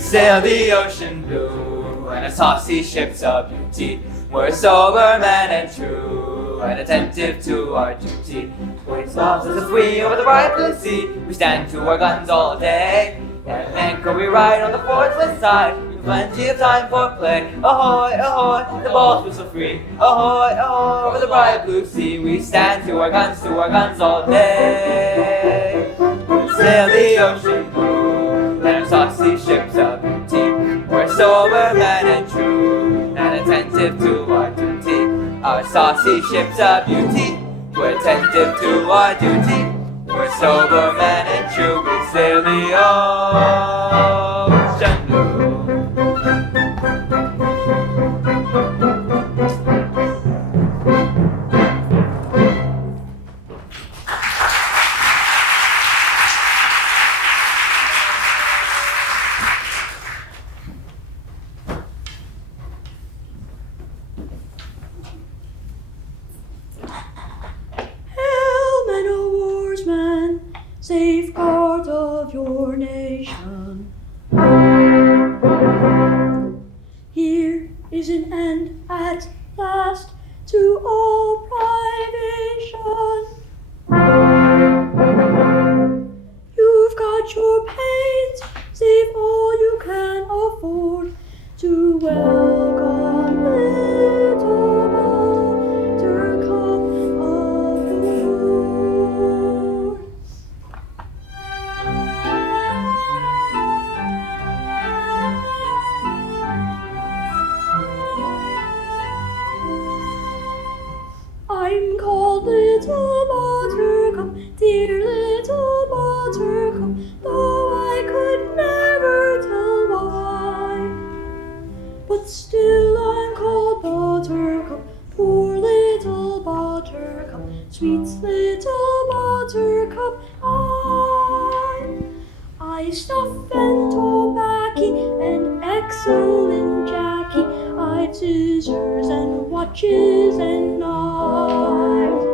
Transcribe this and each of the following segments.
Sail the ocean blue, and a saucy ship's a beauty. We're sober men and true, and attentive to our duty. We swallows as if we over the bright blue sea. We stand to our guns all day, and anchor we ride on the portland side. We've plenty of time for play. Ahoy, ahoy, the balls whistle free. Ahoy, ahoy, over the bright blue sea. We stand to our guns all day. We sail the ocean blue, and our saucy ship's a beauty. We're sober men and true, and attentive to our duty. Our saucy ship's a beauty. We're attentive to our duty. We're sober men and true. We sail the ocean blue. Safeguard of your nation. Here is an end at last to all privation. You've got your pains, save all you can afford to welcome little buttercup aboard. I'm called Little Buttercup, dear Little Buttercup, though I could never tell why. But still I'm called Buttercup, poor Little Buttercup, sweet Little Buttercup, I snuff and tobacco and excellent Jackie. I've scissors and watches and knives.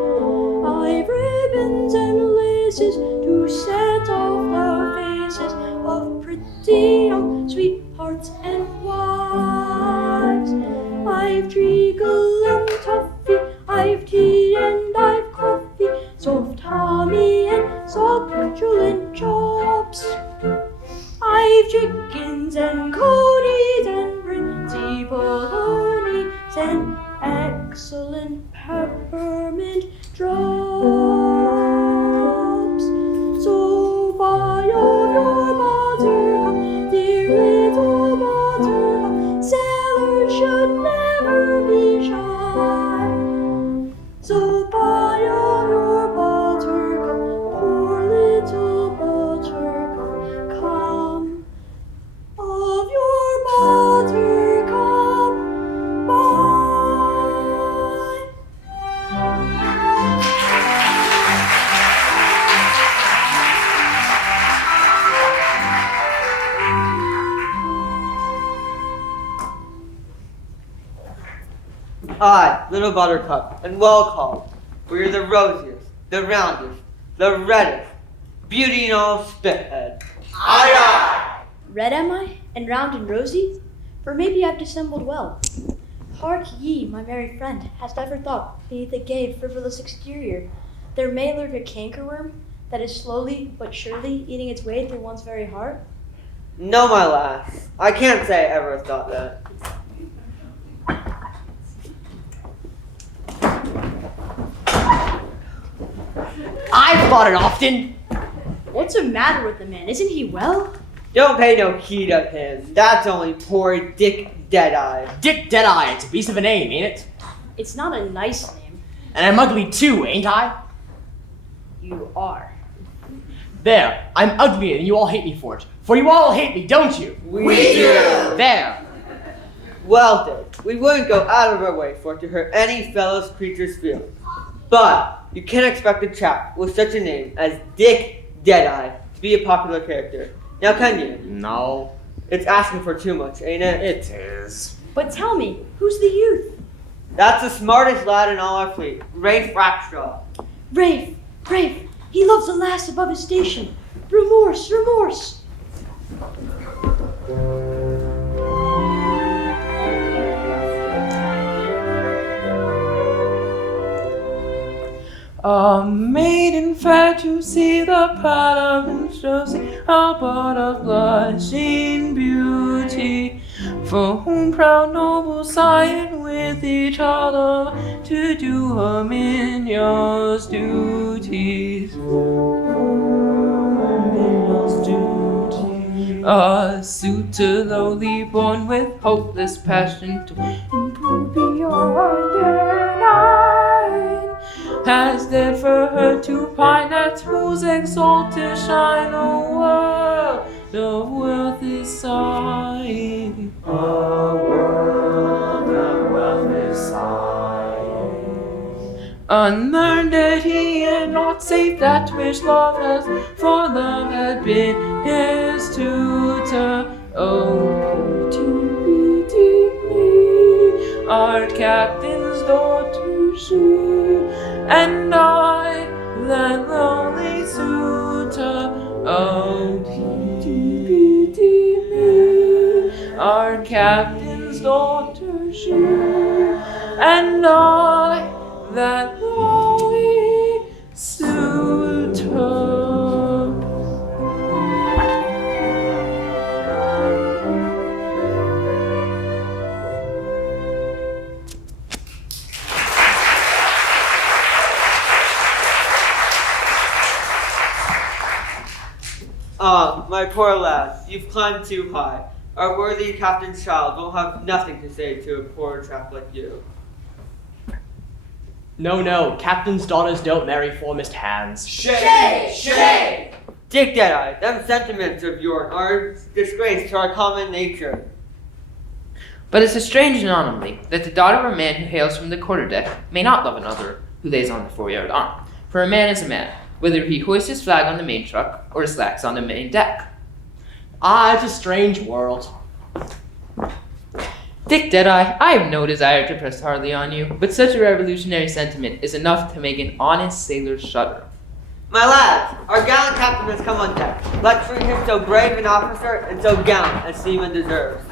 I've ribbons and laces to set off the faces of pretty young sweethearts and wives. I've treacle and toffee, I've tea and I've coffee, soft tommy and succulent chops. I've chickens and conies and principalonis and excellent peppermint drops. So buy of your buttercup, dear Little Buttercup, sailors should never be shy. So buy of your buttercup, poor Little Buttercup, come of your buttercup, buy. I, Little Buttercup, and well called, for you're the rosiest, the roundest, the reddest, beauty in all spithead. Aye, aye! Red am I, and round and rosy? For maybe I've dissembled well. Hark ye, my merry friend, hast ever thought, beneath a gay, frivolous exterior, there may lurk a cankerworm that is slowly but surely eating its way through one's very heart? No, my lass, I can't say I ever thought that. I've thought it often. What's the matter with the man? Isn't he well? Don't pay no heed of him. That's only poor Dick Deadeye. Dick Deadeye, it's a beast of a name, ain't it? It's not a nice name. And I'm ugly too, ain't I? You are. There, I'm ugly and you all hate me for it. For you all hate me, don't you? We do. There. Well, Dick, we wouldn't go out of our way for it to hurt any fellow creature's feelings. But you can't expect a chap with such a name as Dick Deadeye to be a popular character. Now can you? No. It's asking for too much, ain't it? It is. But tell me, who's the youth? That's the smartest lad in all our fleet, Rafe Rackstraw. Rafe! He loves the lass above his station. Remorse! A maiden fair to see, the pallor of Josie, a bud of blushing beauty, for whom proud nobles sighed with each other to do her minion's duties. A suitor lowly born with hopeless passion to improve beyond denied, has dead for her to pine, at whose exalted shine a world of wealth is sighing. A world of wealth is sighing. Unlearned that he had not saved that which love has, for love had been his tutor. Oh, pity me, our captain's daughter she, and I, that lonely suitor. Oh, pity me, our captain's daughter she, and I, that lonely suitor. Ah, my poor lad, you've climbed too high. Our worthy captain's child will have nothing to say to a poor chap like you. No, captain's daughters don't marry foremast hands. Shay! Dick Deadeye, them sentiments of yours are a disgrace to our common nature. But it's a strange anomaly that the daughter of a man who hails from the quarterdeck may not love another who lays on the foreyard arm. For a man is a man, whether he hoists his flag on the main truck or slacks on the main deck. Ah, it's a strange world. Dick Deadeye, I have no desire to press hardly on you, but such a revolutionary sentiment is enough to make an honest sailor shudder. My lads, our gallant captain has come on deck, lecturing him so brave an officer and so gallant as seaman deserves.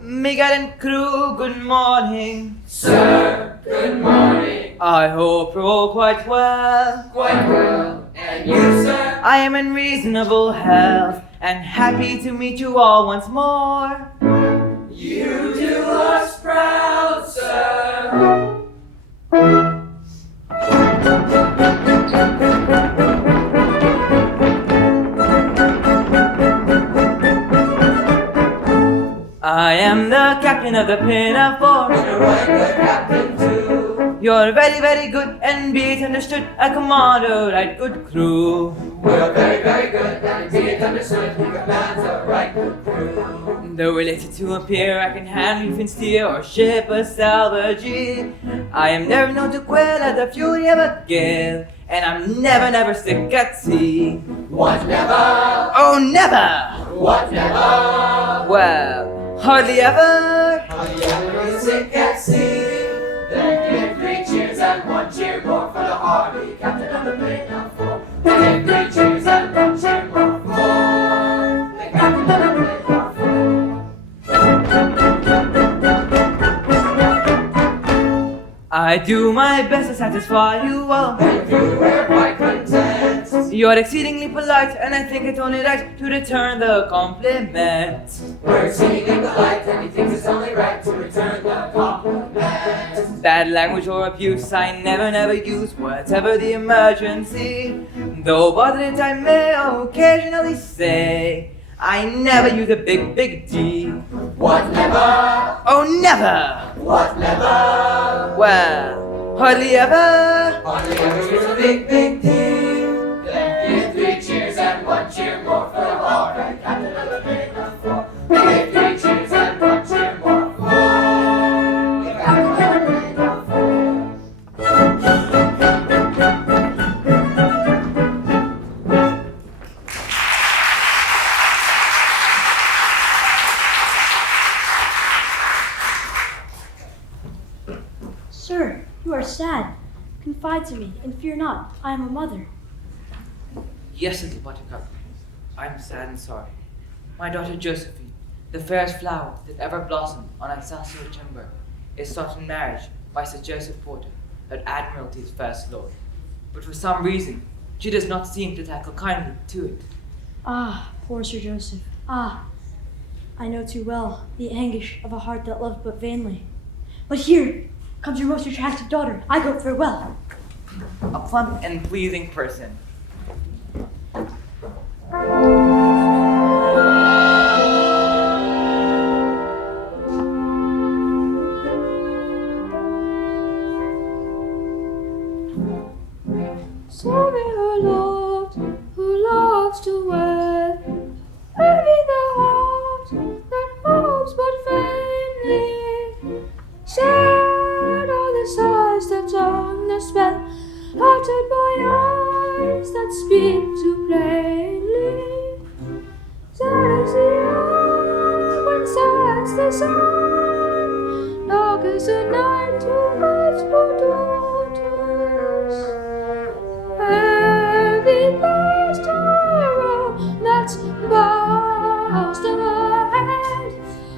Miguel and crew, good morning. Sir, good morning. I hope you're all quite well. Quite well. And you, sir? I am in reasonable health and happy to meet you all once more. You do us proud, sir. I am the captain of the Pinafore. You're a good captain too. You're very, very good and be it understood, a commander, right good crew. We're very, very good and be it understood, he commands a right good crew. Though related to a peer, I can handle fin steer or ship a salvagee. I am never known to quail at the fury of a gale, and I'm never sick at sea. What never? Oh, never! What never? Well, hardly ever. Hardly ever is sick at sea. Then give 3 cheers and 1 cheer more for the hardy captain of the Pinafore. Then give 3 cheers and 1 cheer more for the captain of the Pinafore. I do my best to satisfy you all. Thank you, we're quite content. You're exceedingly polite, and I think it's only right to return the compliment. We're exceedingly polite, and he thinks it's only right to return the compliment. Bad language or abuse I never use, whatever the emergency. Though bothered it I may occasionally say, I never use a big D. What never? Oh, never! What never? Well, hardly ever. Hardly ever is a big D. Then give 3 cheers and 1 cheer more for the hardy captain If we choose and want you more food, we got Sir, you are sad. Confide to me, and fear not, I am a mother. Yes, little buttercup, I am sad and sorry. My daughter Josephine, the fairest flower that ever blossomed on Alsatian timber, is sought in marriage by Sir Joseph Porter, that Admiralty's first lord. But for some reason, she does not seem to tackle kindly to it. Ah, poor Sir Joseph. Ah, I know too well the anguish of a heart that loved but vainly. But here comes your most attractive daughter. I go farewell. A plump and pleasing person. Sorry her Lord, who loves to wed, envy the heart that hopes but vainly. Sad are the sighs that on the spell, uttered by eyes that speak too plainly. Sad is the hour when sets the sun, dark is the night to us for daughters. Heavy the sorrow that's bows ahead,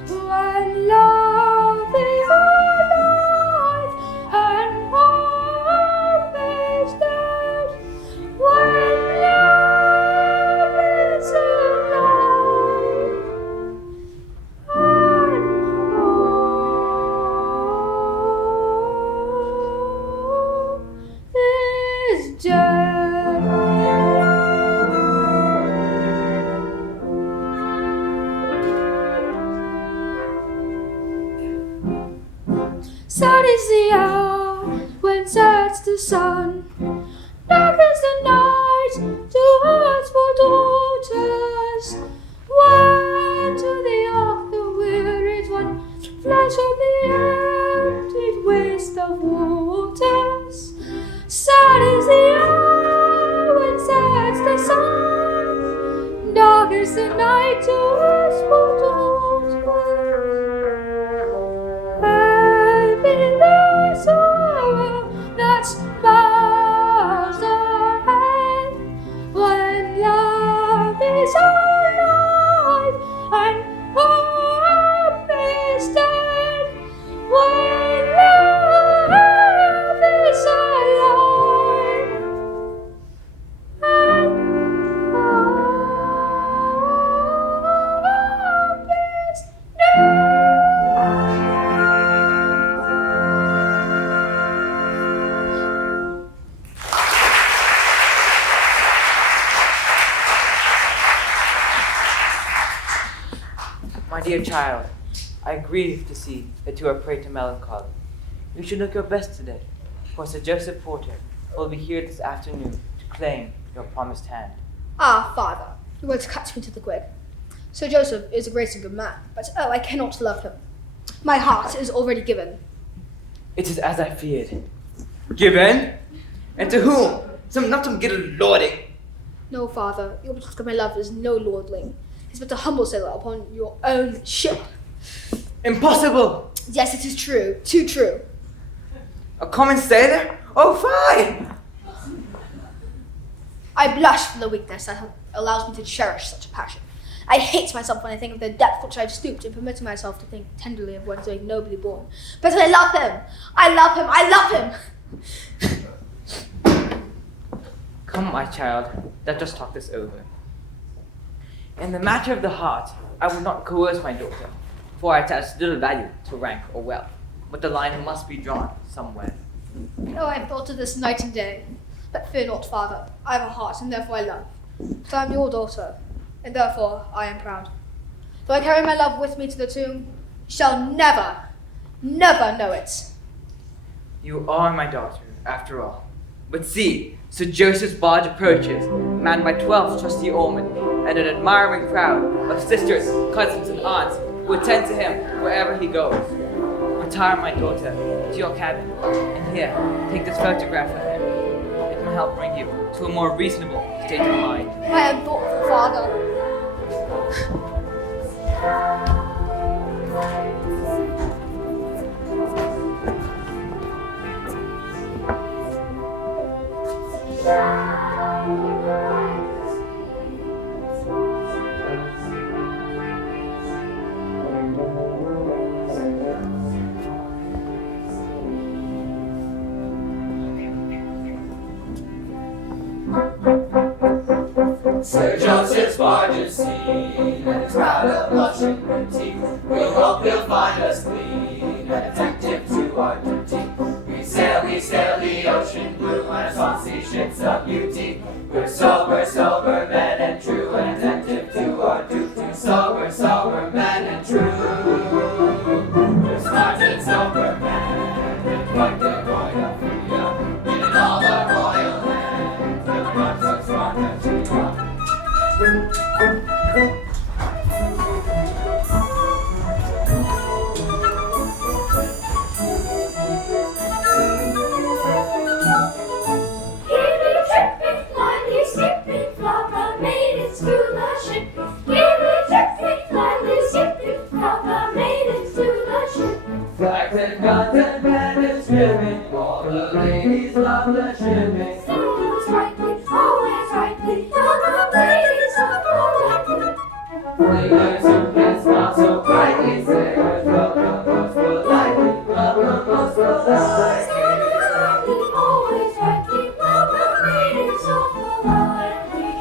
when love is alive and hope is dead. When love is alive and hope is dead. Sad is the hour when sets the sun, dark is the night to us for daughters. When to the ark the wearied one flies from the emptied waste of waters. Sad is the hour when sets the sun, dark is the night to us for daughters. Heavy the sorrow that's bows ahead, when love is alive and hope is dead. When love is alive and hope is dead. My dear child, I grieve to see that you are prey to melancholy. You should look your best today, for Sir Joseph Porter will be here this afternoon to claim your promised hand. Ah, father, your words cut me to the quick. Sir Joseph is a great and good man, but oh, I cannot love him. My heart is already given. It is as I feared. Given? And to whom? Not some giddy lording. No, father, your betrothed my love is no lordling. He's but a humble sailor upon your own ship. Impossible! Yes, it is true, too true. A common sailor? Oh, fine! I blush for the weakness that allows me to cherish such a passion. I hate myself when I think of the depth which I've stooped in permitting myself to think tenderly of one so ignobly born. But I love him! I love him! I love him! Come, my child, let us talk this over. In the matter of the heart, I will not coerce my daughter, for I attach little value to rank or wealth, but the line must be drawn somewhere. Oh, I have thought of this night and day. But fear not, father. I have a heart, and therefore I love. But I am your daughter, and therefore I am proud. Though I carry my love with me to the tomb, you shall never, never know it. You are my daughter, after all. But see, Sir Joseph's barge approaches, manned by 12 trusty oarmen and an admiring crowd of sisters, cousins, and aunts who attend to him wherever he goes. Retire, my daughter, to your cabin, and here, take this photograph of him. It can help bring you to a more reasonable state of mind. My thoughtful father. Sir Joseph's barge is seen, and a crowd of lush and beauty. We hope you'll find us clean and attentive to our duty. We sail the ocean blue, and our saucy ships of beauty. We're sober men and true, and attentive to our duty. Sober men and true. We're smart and sober men, and quite the royal freedom. In all the royal land, we're not so smart and true. Flags and guns and banners streaming, all the ladies love the shimming. Always rightly, all the ladies are politely. Fingers who can smile so brightly, sailors welcome most politely, welcome most politely. Always rightly, all the ladies are politely.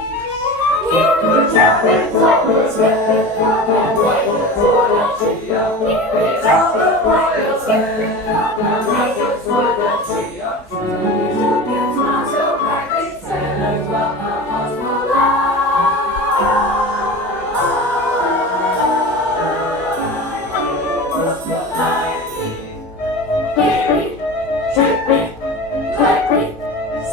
Keep your jackets always ready, all the ladies for the trio. Keep your jackets always ready, all the ladies for the trio. Fingers who can smile so brightly, sailors welcome most politely.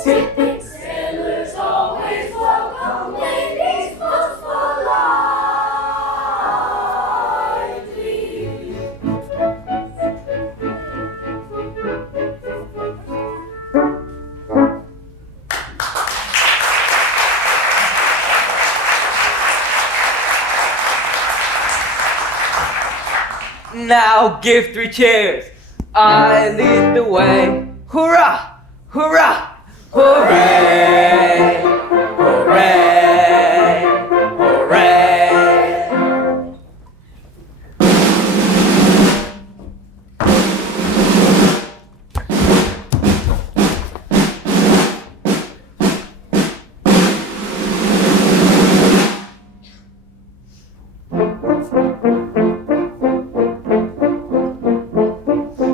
Sailors always welcome ladies most politely. Now give 3 cheers. I lead the way. Hurrah! Hurrah! Hooray! Hooray! Hooray!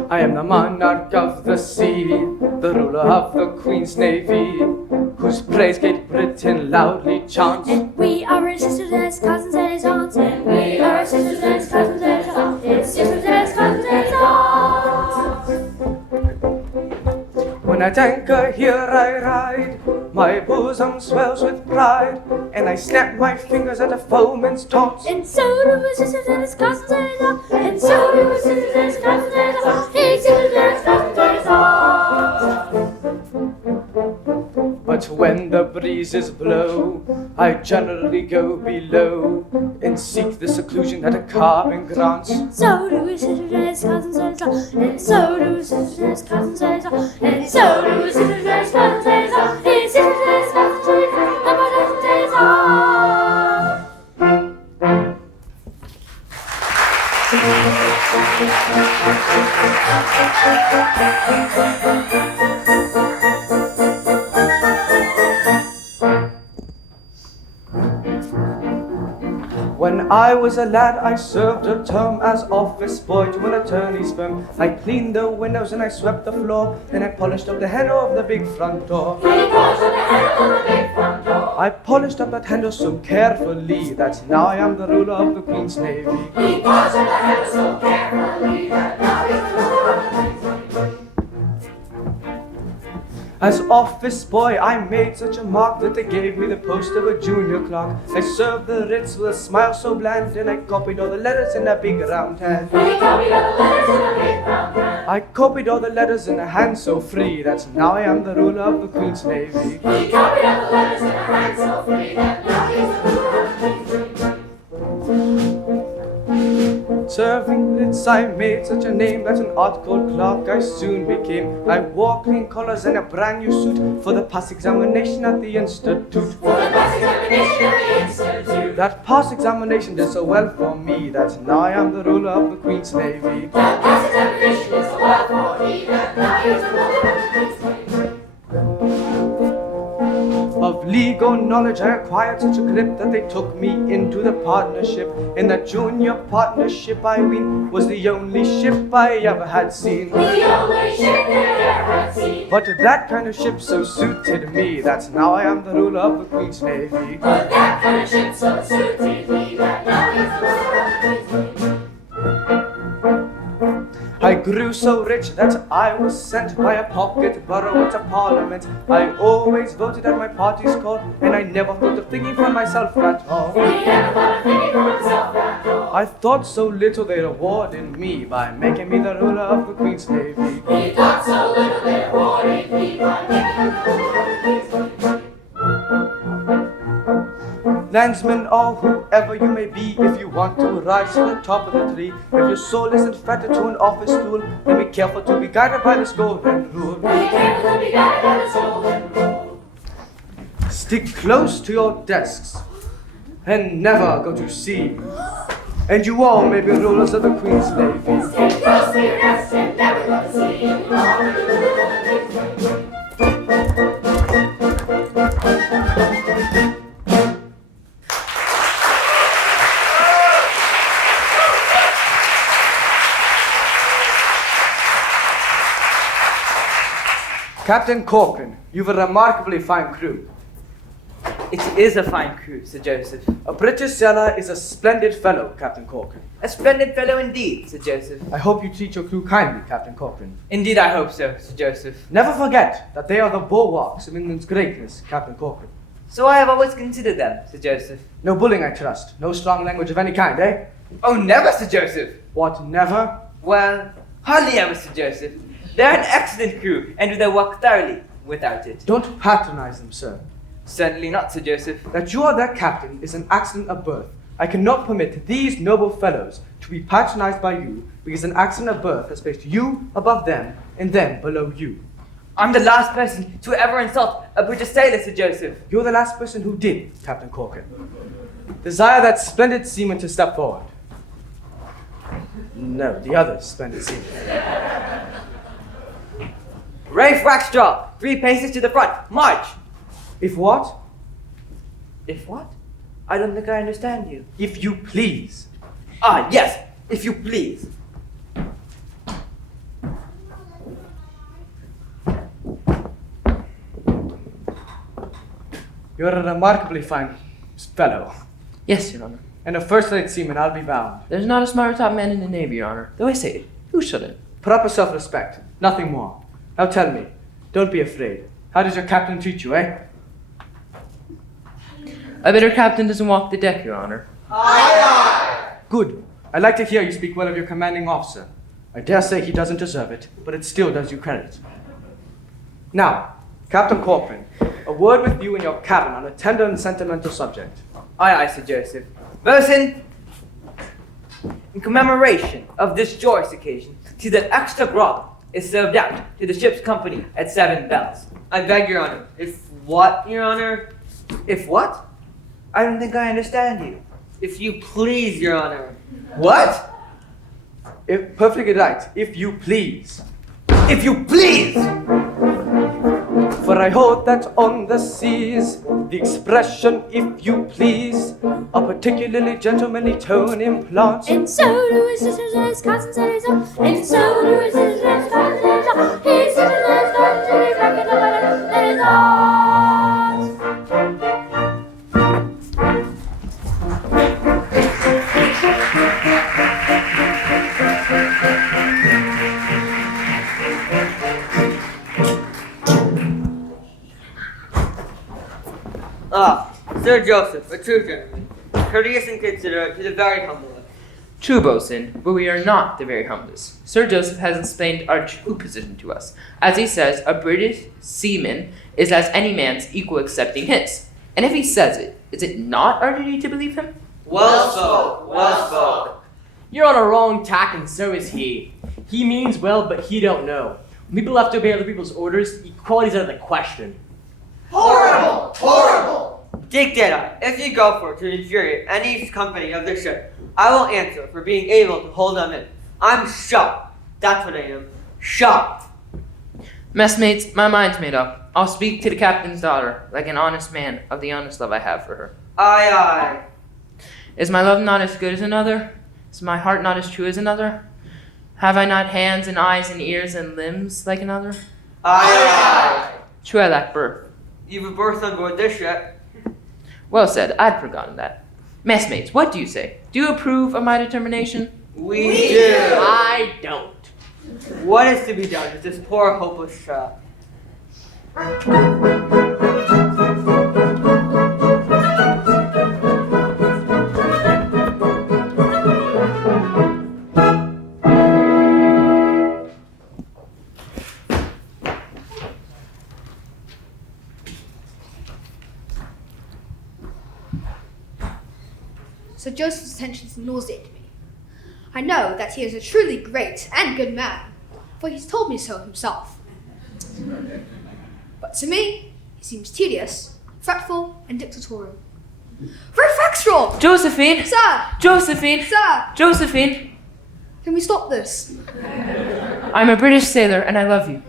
I am the monarch of the sea, the ruler of the Queen's Navy, whose praise Great Britain loudly chants. And we are his sisters and his cousins and his aunts. And we are his sisters and his cousins and his aunts. His sisters and his cousins and his aunts. When at anchor here I ride, my bosom swells with pride, and I snap my fingers at a foeman's taunts. And so do his sisters and his cousins and his aunts. And so do his sisters and his cousins and his aunts. His sisters and his cousins and his aunts. But when the breezes blow, I generally go below and seek the seclusion that a cabin grants. And so do his sisters and his cousins and his aunts. And so do his sisters and his cousins and his aunts. And so do his sisters and his cousins and his aunts. His sisters and his cousins and his When I was a lad, I served a term as office boy to an attorney's firm. I cleaned the windows and I swept the floor, then I polished up the handle of the big front door. I polished up that handle so carefully that now I am the ruler of the Queen's Navy. He polished up the handle so carefully that now he's the ruler of the Queen's Navy. As office boy, I made such a mark that they gave me the post of a junior clerk. I served the writs with a smile so bland, and I copied all the letters in a big round hand. I copied all the letters in a hand so free that now I am the ruler of the Queen's Navy. Serving writs, I made such a name that an odd cold clerk I soon became. I wore clean collars and a brand new suit for the pass examination at the Institute. That pass examination did so well for me that now I am the ruler of the Queen's Navy. That pass examination did so well for me that now I am the ruler of the Queen's Navy. Of legal knowledge I acquired such a grip that they took me into the partnership. In that junior partnership, I ween, was the only ship I ever had seen. The only ship I ever had seen. But that kind of ship so suited me that now I am the ruler of the Queen's Navy. But that kind of ship so suited me that now I am the ruler of the Queen's Navy. I grew so rich that I was sent by a pocket borough to Parliament. I always voted at my party's call, and I never thought of thinking for myself at all. I thought so little they rewarded me by making me the ruler of the Queen's Navy. He thought so little they rewarded me by making me the ruler of the Queen's Navy. Landsmen or whoever you may be, if you want to rise to the top of the tree, if your soul isn't fettered to an office stool, then be careful to be guided by this golden rule. Be careful to be guided by this golden rule. Stick close to your desks and never go to sea, and you all may be rulers of the Queen's Navy. Stick close to your desks and never go to sea, and you all may be rulers of the Queen's Navy. Captain Corcoran, you've a remarkably fine crew. It is a fine crew, Sir Joseph. A British sailor is a splendid fellow, Captain Corcoran. A splendid fellow indeed, Sir Joseph. I hope you treat your crew kindly, Captain Corcoran. Indeed I hope so, Sir Joseph. Never forget that they are the bulwarks of England's greatness, Captain Corcoran. So I have always considered them, Sir Joseph. No bullying, I trust. No strong language of any kind, eh? Oh, never, Sir Joseph. What, never? Well, hardly ever, Sir Joseph. They're an excellent crew and do their work thoroughly without it. Don't patronize them, sir. Certainly not, Sir Joseph. That you are their captain is an accident of birth. I cannot permit these noble fellows to be patronized by you because an accident of birth has placed you above them and them below you. I'm the last person to ever insult a British sailor, Sir Joseph. You're the last person who did, Captain Corcoran. Desire that splendid seaman to step forward. No, the other splendid seaman. Rafe Rackstraw, 3 paces to the front, march! If what? If what? I don't think I understand you. If you please. Ah, yes, if you please. You're a remarkably fine fellow. Yes, Your Honor. And a first-rate seaman, I'll be bound. There's not a smarter top man in the Navy, Your Honor. Though I say, who shouldn't? Proper self-respect, nothing more. Now tell me, don't be afraid. How does your captain treat you, eh? I bet our captain doesn't walk the deck, Your Honor. Aye, aye! Good. I'd like to hear you speak well of your commanding officer. I dare say he doesn't deserve it, but it still does you credit. Now, Captain Corcoran, a word with you in your cabin on a tender and sentimental subject. Aye, aye, Sir Joseph. Bosun, in commemoration of this joyous occasion, see that extra grog is served out to the ship's company at 7 bells. I beg, Your Honor. If what, Your Honor? If what? I don't think I understand you. If you please, Your Honor. What? Perfectly right, if you please. If you please! For I hold that on the seas, the expression, if you please, a particularly gentlemanly tone implants. And so do his sisters and his cousins and his own. And so do his sisters and his cousins and his own. His sisters and his cousins and his reckon the letter that is Sir Joseph, a true gentleman, courteous and considerate to the very humble. True, boatswain, but we are not the very humblest. Sir Joseph has explained our true position to us. As he says, a British seaman is as any man's equal excepting his. And if he says it, is it not our duty to believe him? Well spoke, well spoke. You're on a wrong tack, and so is he. He means well, but he don't know. When people have to obey other people's orders, equality's out of the question. Horrible! Horrible! Dick Deadeye, if you go for it to infuriate any company of this ship, I will answer for being able to hold them in. I'm shocked. That's what I am. Shocked. Messmates, my mind's made up. I'll speak to the captain's daughter, like an honest man, of the honest love I have for her. Aye, aye. Is my love not as good as another? Is my heart not as true as another? Have I not hands and eyes and ears and limbs like another? Aye, aye. True, I lack birth. You've a berth on board this ship. Well said, I'd forgotten that. Messmates, what do you say? Do you approve of my determination? We do. I don't. What is to be done with this poor hopeless child? Sir Joseph's attentions nauseate me. I know that he is a truly great and good man, for he's told me so himself. But to me, he seems tedious, fretful, and dictatorial. Reflexual! Josephine! Sir! Josephine! Sir! Josephine! Can we stop this? I'm a British sailor and I love you.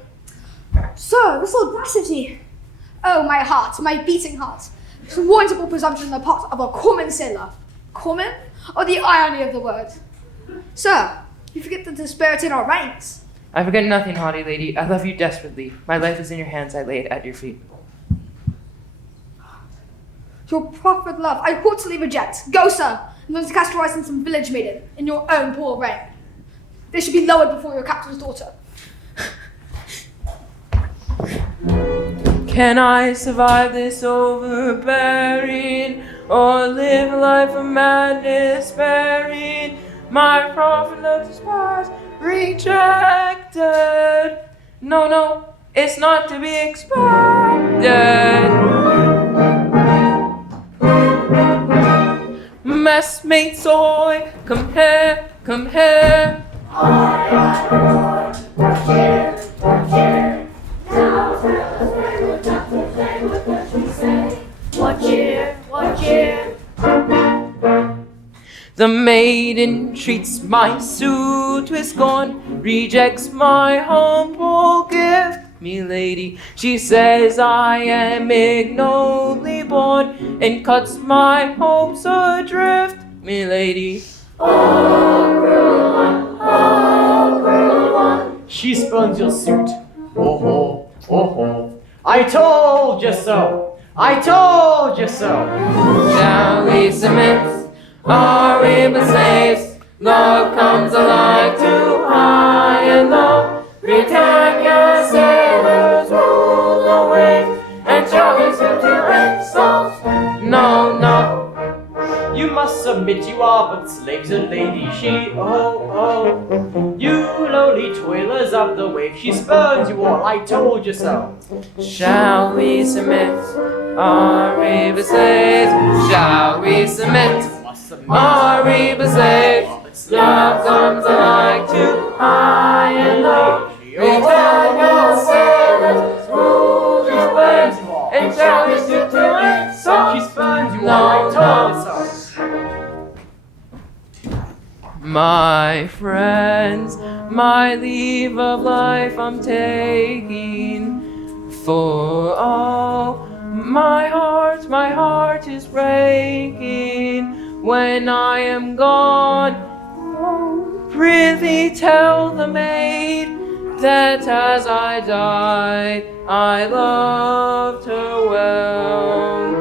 Sir, this audacity! Oh, my heart, my beating heart. This warrantable presumption on the part of a common sailor. Common? Or the irony of the word? Sir, you forget the disparity in our ranks. I forget nothing, haughty lady. I love you desperately. My life is in your hands. I lay it at your feet. Your proffered love I haughtily reject. Go, sir, and learn to cast your eyes on some village maiden in your own poor reign. They should be lowered before your captain's daughter. Can I survive this overbearing, or live a life of madness sparing? My prophet love despised, rejected. No, it's not to be expected. Messmates, oi, come here. Watch here. Now tell us where we're not to say what does she say? Watch here. The maiden treats my suit with scorn, rejects my humble gift, me lady. She says I am ignobly born, and cuts my hopes adrift, me lady. Oh, cruel one. She spurns your suit. Oh ho. I told you so. Shall we submit? Are we but slaves? Love comes alike to high and low. Britannia sailors rule the waves, and shall we suit to insult? No. You must submit, you are but slaves, and lady she, oh. You lowly toilers of the wave, she spurns you all, I told you so. Shall we submit? Are we but slaves? Shall we submit? Are we but slaves? Love comes alike to high and low. Britannia sailors rule the waves, and shall we suit to insult? She spurns you all, I told you so. My friends, my leave of life I'm taking, for all my heart is breaking when I am gone. Oh, prithee tell the maid that as I died I loved her well.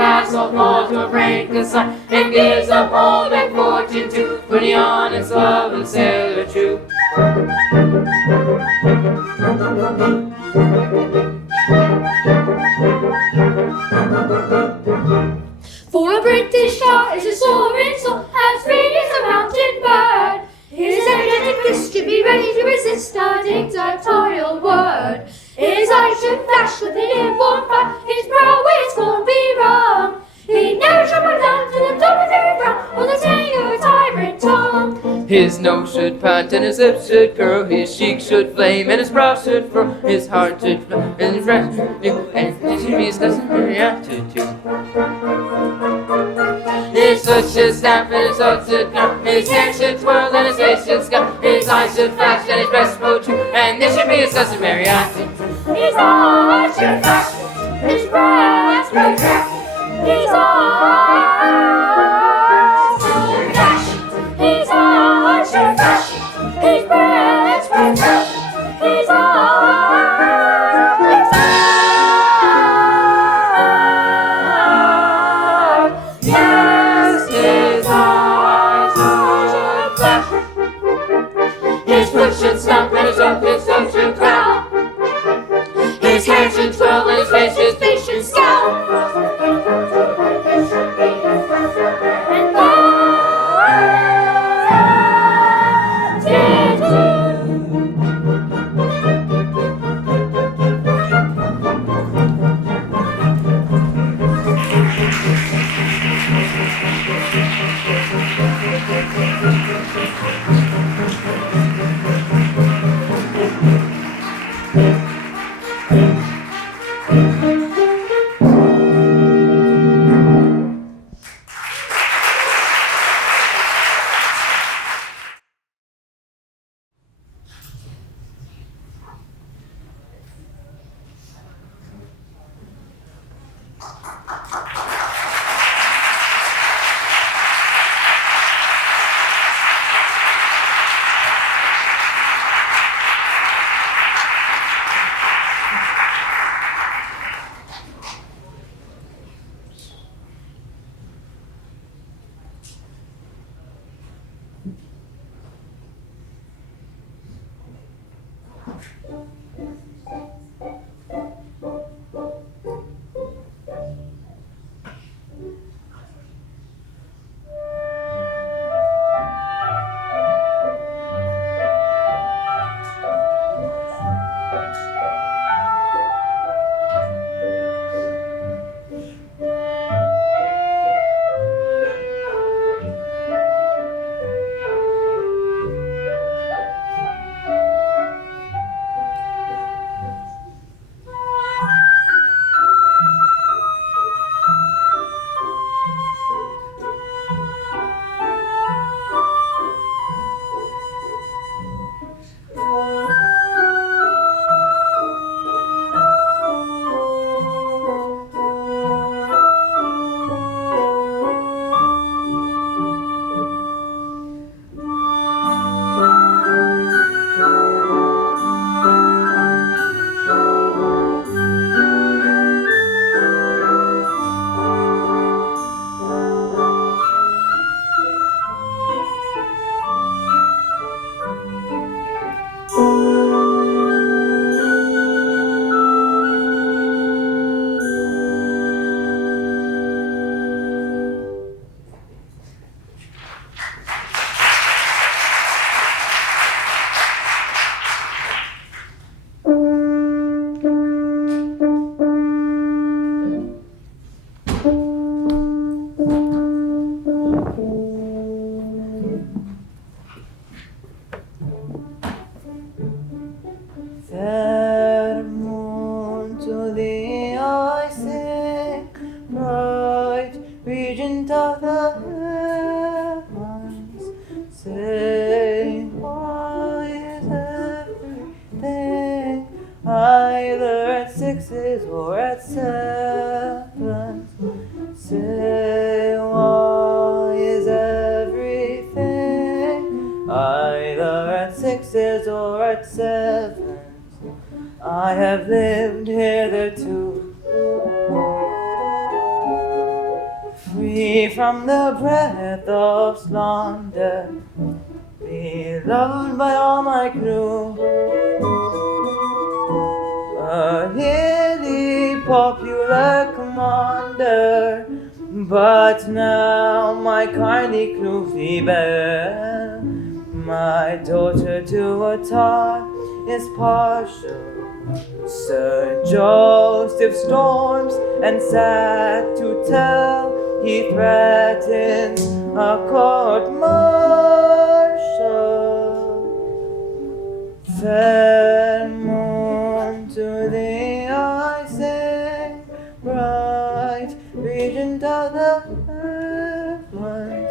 pass all laws or break a sign, and gives up all that fortune to, when he honest love and sailor true. For a British star is a soaring soul, as free as a mountain bird. His energetic fist should be ready to resist a dictatorial word. His eyes should flash with an inborn fire, his brow its won't be wrong. He never should put down to the dormitory frown, or the tang of a tyrant tongue. His nose should pant and his lips should curl, his cheek should flame and his brow should furl, his heart should flow and his breath should new, and his enemies customary attitude. His foot should stamp and his throat should come, his hair should twirl and his face should scout, his eyes should flash and his breast should true, and this should be his customary attitude. His eyes should flash, his breast should crack, his eyes should flash, his eyes should flash, his breast should crack, his eyes, yes, his eyes should flash. His foot should stomp and his tongue should growl, his hair should twirl and his face should scowl. I have lived hitherto free from the breath of slander, beloved by all my crew. A really popular commander, but now my kindly crew feeble. My daughter to a tar is partial. Sir Joseph storms, and sad to tell, he threatens a court-martial. Fair moon to the eye sing, bright regent of the heavens,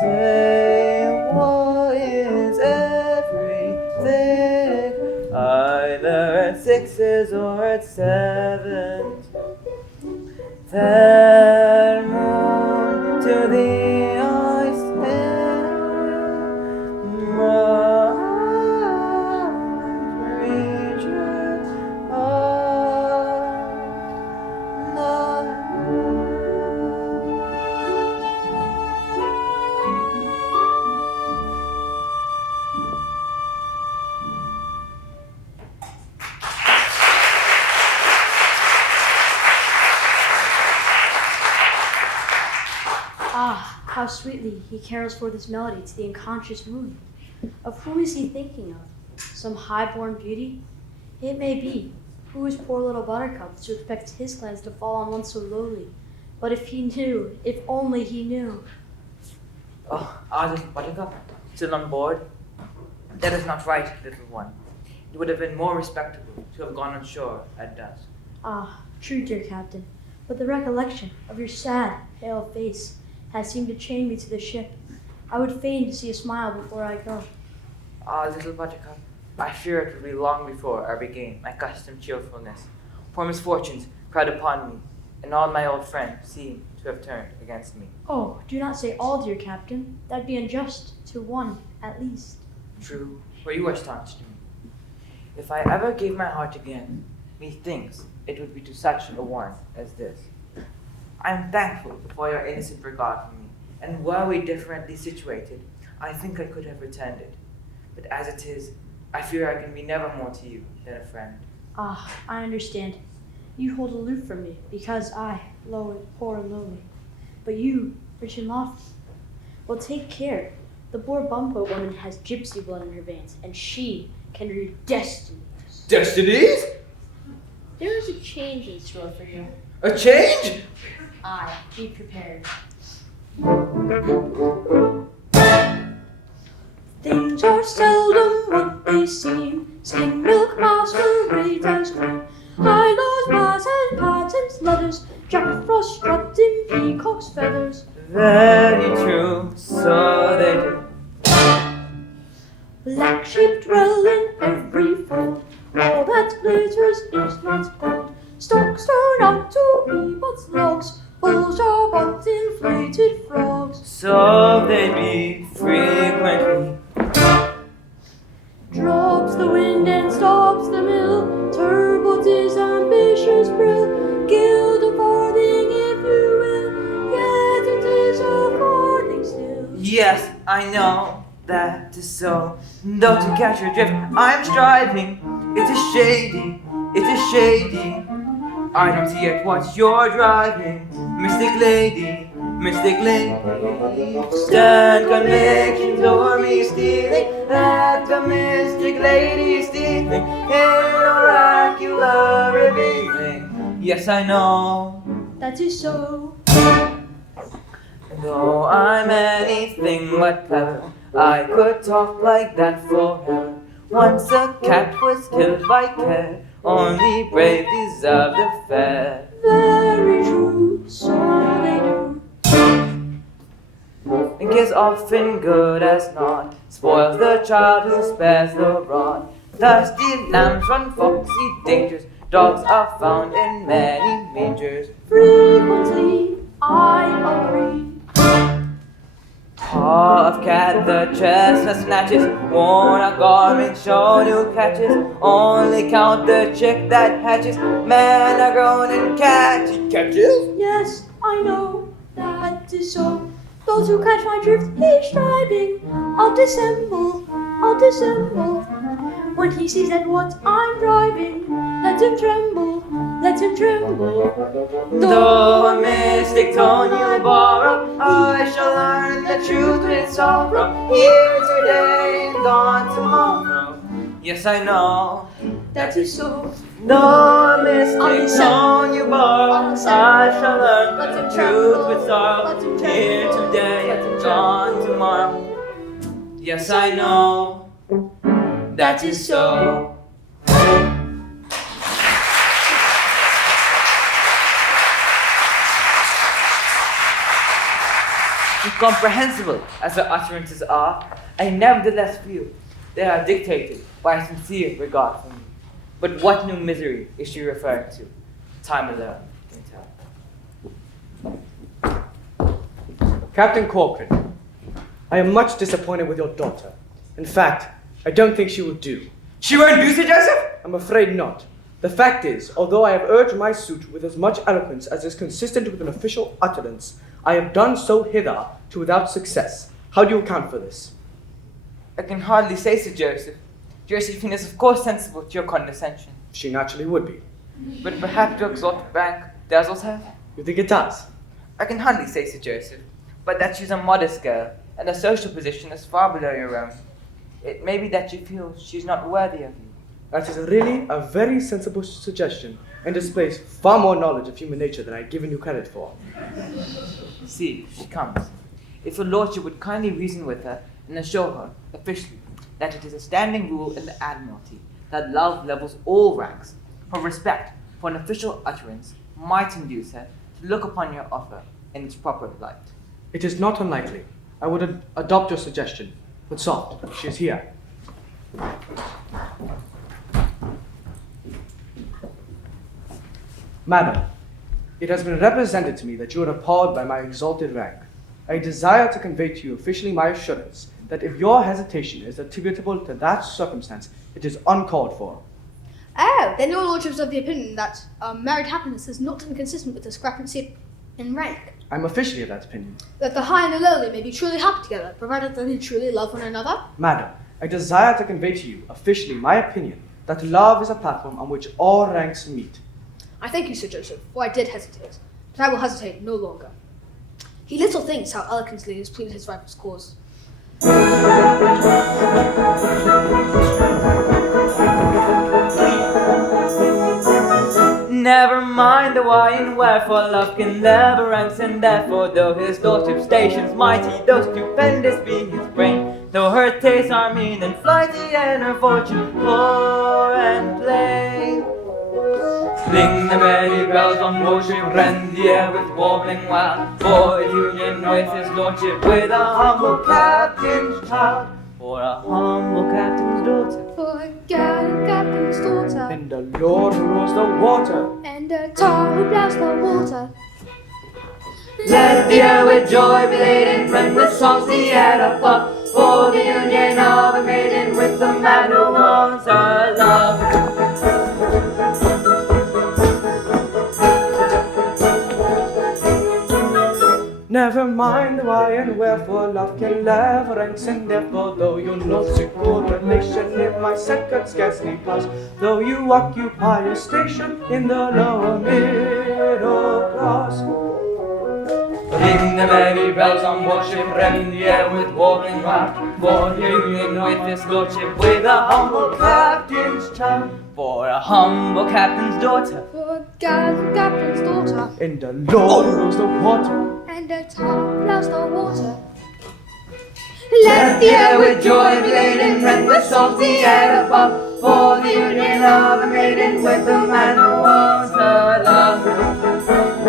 say what is everything, either at sixes or at sevens. Fair moon to the eye stand, bright regent of the How sweetly he carols forth this melody to the unconscious moon. Of whom is he thinking of? Some high-born beauty? It may be. Who is poor little Buttercup to expect his glance to fall on one so lowly? But if he knew, if only he knew. Oh, little Buttercup, still on board? That is not right, little one. It would have been more respectable to have gone on shore at dusk. True, dear Captain. But the recollection of your sad, pale face has seemed to chain me to the ship. I would fain to see a smile before I go. Little Buttercup, I fear it will be long before I regain my accustomed cheerfulness. For misfortunes crowd upon me, and all my old friends seem to have turned against me. Oh, do not say all, dear Captain. That'd be unjust to one, at least. True, for you are staunch to me. If I ever gave my heart again, methinks it would be to such a one as this. I am thankful for your innocent regard for me, and were we differently situated, I think I could have returned it. But as it is, I fear I can be never more to you than a friend. I understand. You hold aloof from me because I, poor and lowly. But you, rich and lofty. Well, take care. The poor Bumpo woman has gypsy blood in her veins, and she can read destinies. Destinies? There is a change in store for you. A change? Aye, be prepared. Things are seldom what they seem. Skim milk masquerades as cream. High laws, masses, patents, leathers. Jack Frost strut in peacock's feathers. Very true, so they do. Black sheep dwell in every fold. All that glitters is not gold. Stocks turn out to be but logs. Bulls are but inflated frogs. So they be frequently. Drops the wind and stops the mill. Turbot is ambitious brill. Gild a farthing if you will. Yet it is a farthing still. Yes, I know that is so. Though to catch your drift, I'm striving. It is shady, it is shady. I don't see yet what you're driving, mystic lady, mystic lady. Stern convictions over me stealing, that the mystic lady stealing in oracular revealing. Yes, I know That is so. though I'm anything but clever, I could talk like that forever. Once a cat was killed by care, only brave deserve the fair. Very true, so they do. Think is often good as not, spoils the child who spares the rod. Thirsty lambs run foxy dangers, dogs are found in many mangers. Frequently, I agree. Paw of cat the chestnut snatches, worn out garments show new catches. Only count the chick that hatches, men are grown and cat he catches. Yes, I know that that is so. Those who catch my drift, he's striving. I'll dissemble. When he sees at what I'm driving, let him tremble. Though a mystic tone you borrow, I shall learn the truth with sorrow. Here today and gone tomorrow. Yes, I know That is so. though a mystic tone you borrow, I shall learn the truth with sorrow. Here today and gone tomorrow. Yes, I know that is so. Incomprehensible as the utterances are, I nevertheless feel they are dictated by a sincere regard for me. But what new misery is she referring to? Time alone can tell. Captain Corcoran, I am much disappointed with your daughter. In fact, I don't think she will do. She won't do, Sir Joseph? I'm afraid not. The fact is, although I have urged my suit with as much eloquence as is consistent with an official utterance, I have done so hitherto without success. How do you account for this? I can hardly say, Sir Joseph. Josephine is of course sensible to your condescension. She naturally would be. But perhaps your exalted rank dazzles her? You think it does? I can hardly say, Sir Joseph, but that she's a modest girl, and her social position is far below your own. It may be that you feel she's not worthy of you. That is really a very sensible suggestion and displays far more knowledge of human nature than I have given you credit for. See, she comes. If your lordship would kindly reason with her and assure her, officially, that it is a standing rule in the Admiralty that love levels all ranks, her respect for an official utterance might induce her to look upon your offer in its proper light. It is not unlikely. I would adopt your suggestion. But soft, she is here. Madam, it has been represented to me that you are appalled by my exalted rank. I desire to convey to you officially my assurance that if your hesitation is attributable to that circumstance, it is uncalled for. Oh, then your lordship's of the opinion that married happiness is not inconsistent with discrepancy in rank. I'm officially of that opinion. That the high and the lowly may be truly happy together, provided that they truly love one another. Madam, I desire to convey to you officially my opinion that love is a platform on which all ranks meet. I thank you, Sir Joseph, for I did hesitate, but I will hesitate no longer. He little thinks how eloquently he has pleaded his rival's cause. Never mind the why and wherefore, love can never ranks, and therefore, though his lordship's station's mighty, though stupendous be his brain, though her tastes are mean and flighty, and her fortune poor and plain. Sling the merry bells on board ship, rend the air with warbling wild, for a union with his lordship, with a humble captain's child, for a humble captain's daughter. For a gallant captain's daughter, And the Lord who rules the water. and a tar who blows the water. Let the air with joy be laden, rend with songs the air above, for the union of a maiden with the man who wants her love. Never mind the why and wherefore, love can never ranks, and therefore, though you know secure relation in my set could scarcely pass, though you occupy a station in the lower middle class. Ring the merry bells on board ship, rend the air with warbling wild, for the union with his lordship, with a humble captain's child, for a humble captain's daughter. For a gallant captain's daughter, And the Lord who rules the water. and a tar who blows the water. Let the air with joy be laden, rend with songs the air above, for the union of a maiden with the man who wants her love.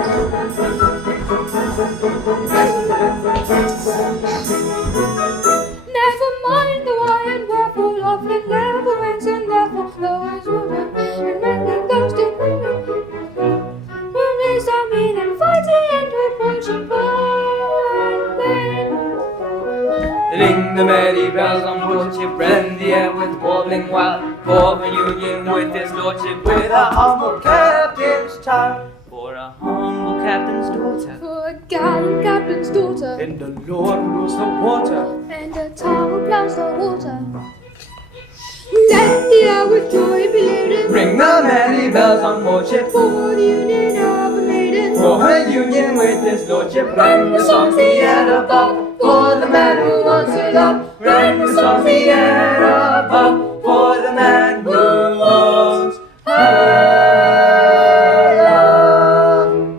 Never mind the why and wherefore, love can never ends, and therefore, though his woman and mending goes to when these are mean and fighting and reproaching poor and plain. Ring the merry bells on board ship, rend the air with warbling wild, for a union with his lordship, with a humble captain's child, for a humble captain's daughter. For a gallant captain's daughter. In the Lord who rules the water. And a tar who plows the water. Let the air with joy be laden. Ring the merry bells on board ship. For the union of a maiden. For her union with his lordship. Ring the songs the air above. For the man who wants to love. Ring the songs the air above. For the man who wants her love.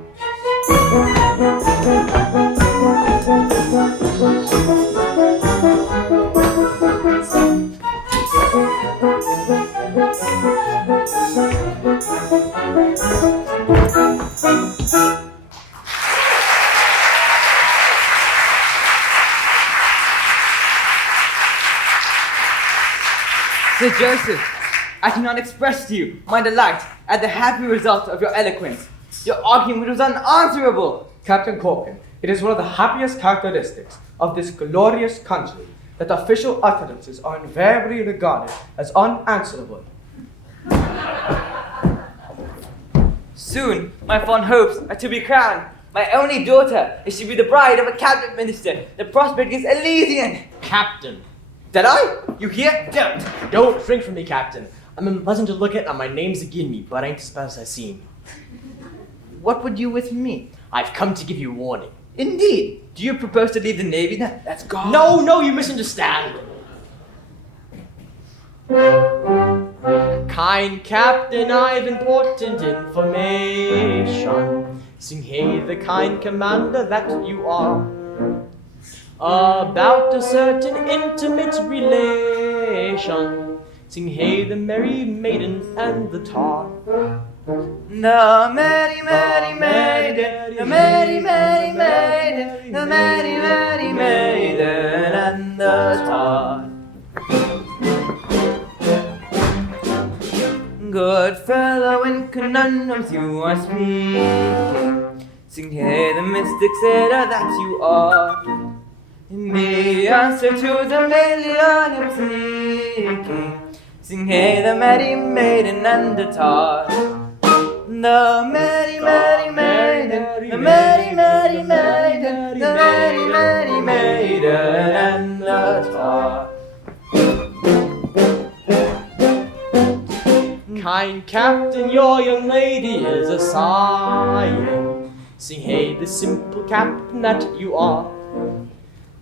Sir Joseph, I cannot express to you my delight at the happy result of your eloquence. Your argument was unanswerable. Captain Corkin, it is one of the happiest characteristics of this glorious country that official utterances are invariably regarded as unanswerable. Soon, my fond hopes are to be crowned. My only daughter is to be the bride of a cabinet minister. The prospect is Elysian. Captain. Did I? You hear? Don't shrink from me, Captain. I'm unpleasant to look at and my name's agin me, but ain't as bad as I seem. What would you with me? I've come to give you warning. Indeed. Do you propose to leave the Navy then? That's gone. No, you misunderstand. Kind Captain, I've important information. Sing hey, the kind commander that you are. About a certain intimate relation. Sing hey, the merry maiden and the tar. The merry, merry maiden, the merry, merry maiden, the merry, merry maiden and the tar. Good fellow, in conundrums you are speaking. Sing hey, the mystic sailor that you are. In the answer to the lady I am seeking. Sing hey, the merry maiden and the tar. The merry, merry maiden, the merry, merry maiden, the merry, merry maiden and the tar. Kind Captain, your young lady is a sighing. Sing hey, the simple captain that you are.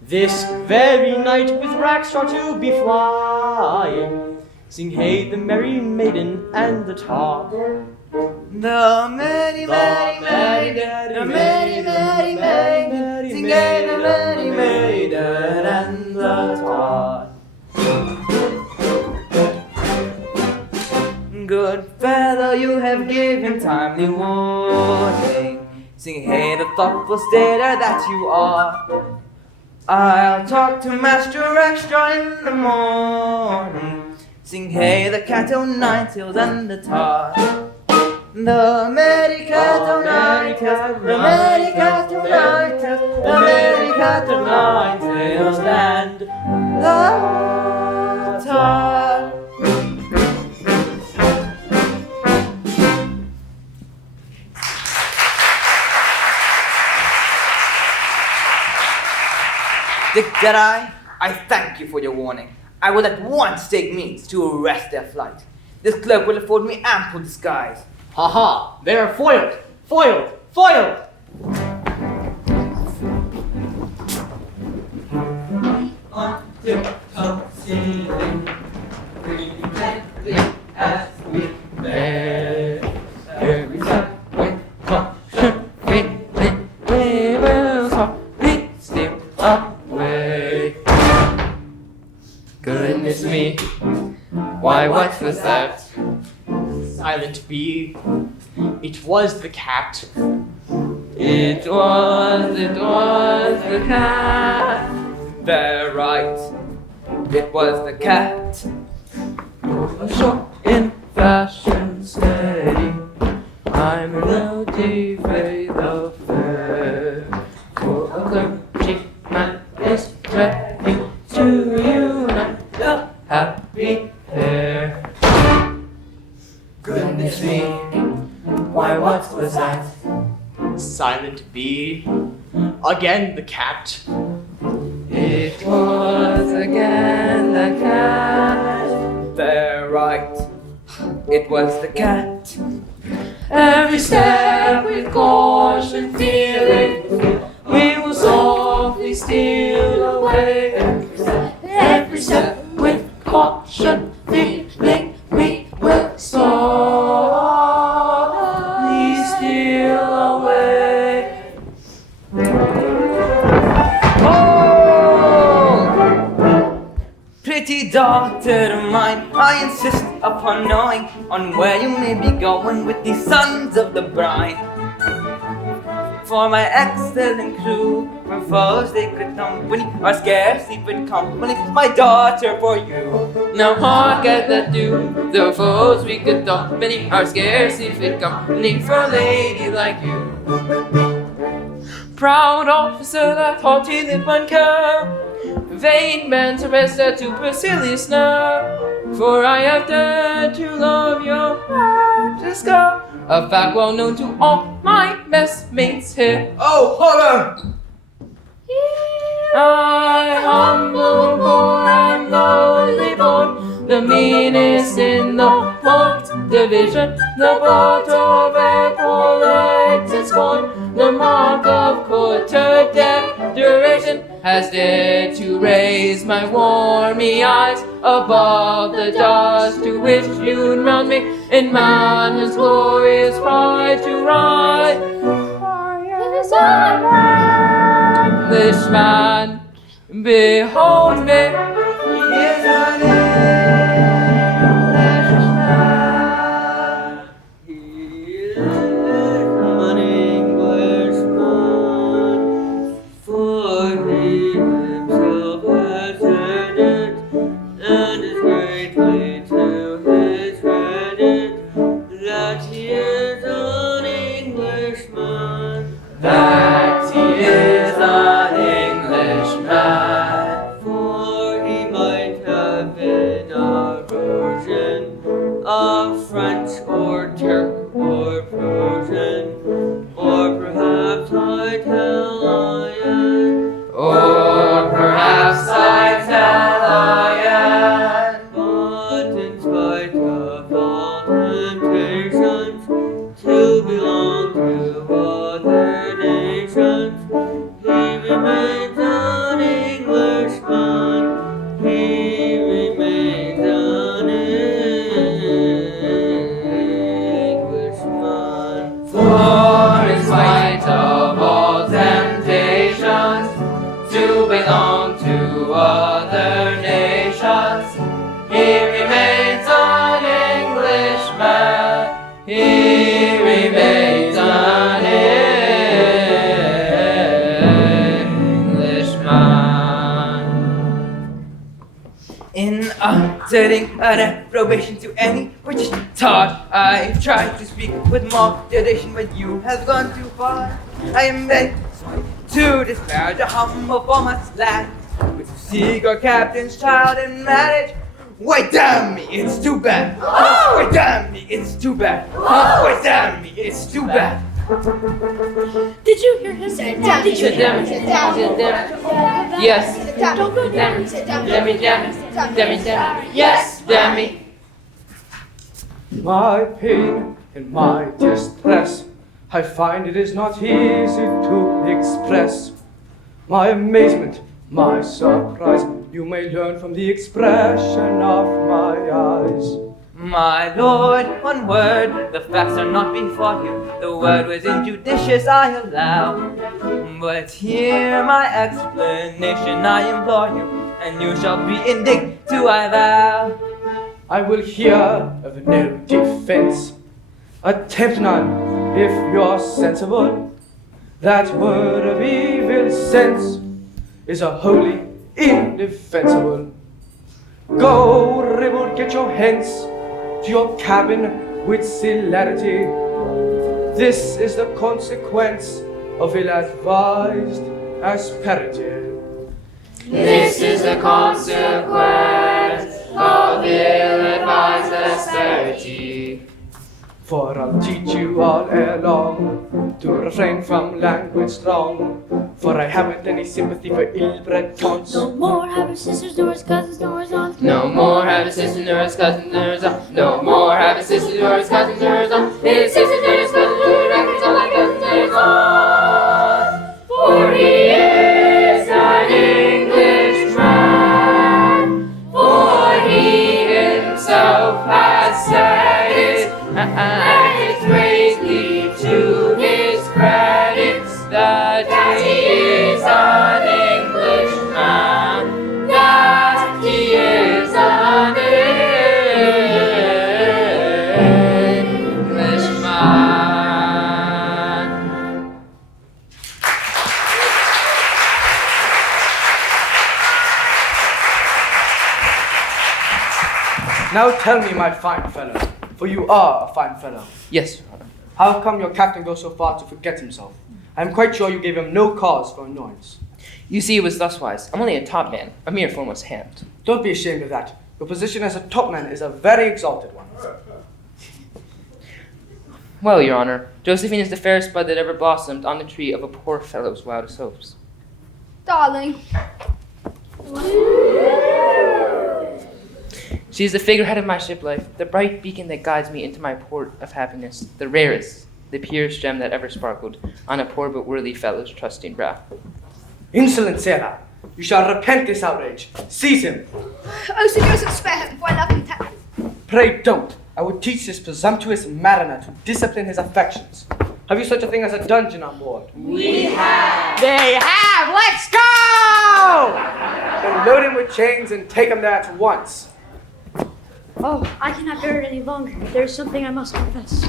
This very night with rags are to be flying. Sing hey, the merry maiden and the tar. The merry, merry maiden, the merry, merry maiden, sing hey, the merry maiden and the tar. Good fellow, you have given timely warning. Sing hey, the thoughtful stater that you are. I'll talk to Master Extra in the morning. Sing hey, the cat o' nine tails and the tar. The merry cat o' nine tails, the merry cat o' nine tails, the merry cat o' nine tails and the tar. Dick Deadeye, I thank you for your warning. I will at once take means to arrest their flight. This cloak will afford me ample disguise. Ha ha! They are foiled! Foiled! Foiled! On tiptoe ceiling, breathing gently as we bear. Every step with caution, feeling we will softly steal away. Goodness me, why what was that? Silent be. It was the cat. It was the cat. They're right. It was the cat. So in fashion steady, I'm no defray the fair. For a clergyman is ready to unite the happy pair. Goodness me, why what was that? Silent it be again the cat? It was again the cat. They're right. It was the cat. Every step with caution feeling, we will softly steal away. Every step with caution feeling, we will softly steal away. Pretty daughter of mine, I insist upon knowing on where you may be going with these sons of the brine. For my excellent crew, from foes they could company, or scarcely fit company, my daughter for you. Now hark at that do, the foes we could company are scarcely fit company for a lady like you. Proud officer, that haughty lip uncurled, vain man to rest that supercilious nerve. For I have dared to love your precious girl, a fact well known to all my messmates here. Oh, horror! I humble, poor and lowly born, the meanest in the fourth division, the butt of epauleted scorn, the mark of quarter decoration, has dared to raise my warmy eyes above the dust to which you'd round me in man's glorious pride to ride. Englishman, behold me. He is an Englishman. He is an Englishman, for he himself has said it, and is greatly to his credit, that he is an Englishman. That he is an Englishman. For he might have been a Persian, a French or Turk or Persian, or perhaps Italian, Or perhaps Italian. but in spite of all temptations to belong to other nations, he remains an Englishman. He remains an Englishman. For in spite of all temptations to belong to other nations, he remains an Englishman. He remains an Englishman. In uttering a reprobation to any British thought, I tried to speak with moderation, but you have gone too far. I am bent to despair, to humble for my lad, but to seek our captain's child in marriage. Why damn me, it's too bad. Why damn me, it's too bad. Why damn me, it's too bad. Did you hear him say? Did you hear him say? Yes. Don't go down. Damn me. Yes, damn me. My pain and my distress, I find it is not easy to express. My amazement, my surprise, you may learn from the expression of my eyes. My lord, one word, the facts are not before you. The word was injudicious, I allow. But hear my explanation, I implore you, and you shall be indignant too, I vow. I will hear of no defense. Attempt none, if you're sensible. That word of evil sense is a wholly indefensible. Go, rebel, get your hence to your cabin with celerity. This is the consequence of ill-advised asperity. This is the consequence of ill-advised asperity. For I'll teach you all ere long to refrain from language strong. For I haven't any sympathy for ill-bred taunts. No more have his sisters nor his cousins nor his aunts. No more have his sisters nor his cousins nor his aunts. No more have his sisters nor his cousins nor his aunts. His sisters nor his cousins nor his records are my cousins and his aunts. For he is an Englishman. For he himself has said it, and it's greatly to his credit that he is an Englishman. That he is an Englishman. Now tell me, my fine fellow, for you are a fine fellow, Yes, Your Honor. how come your captain goes so far to forget himself? I am quite sure you gave him no cause for annoyance. You see, it was thuswise. I'm only a top man, a mere formless hand. Don't be ashamed of that. Your position as a topman is a very exalted one. Well, Your Honor, Josephine is the fairest bud that ever blossomed on the tree of a poor fellow's wildest hopes. Darling. She is the figurehead of my ship life, the bright beacon that guides me into my port of happiness, the rarest, the purest gem that ever sparkled on a poor but worthy fellow's trusting brow. Insolent sailor, you shall repent this outrage. Seize him. Oh, Sir Joseph, spare him, for I love him tenderly. Pray don't. I would teach this presumptuous mariner to discipline his affections. Have you such a thing as a dungeon on board? They have! Let's go! Then load him with chains and take him there at once. Oh, I cannot bear it any longer. There is something I must confess.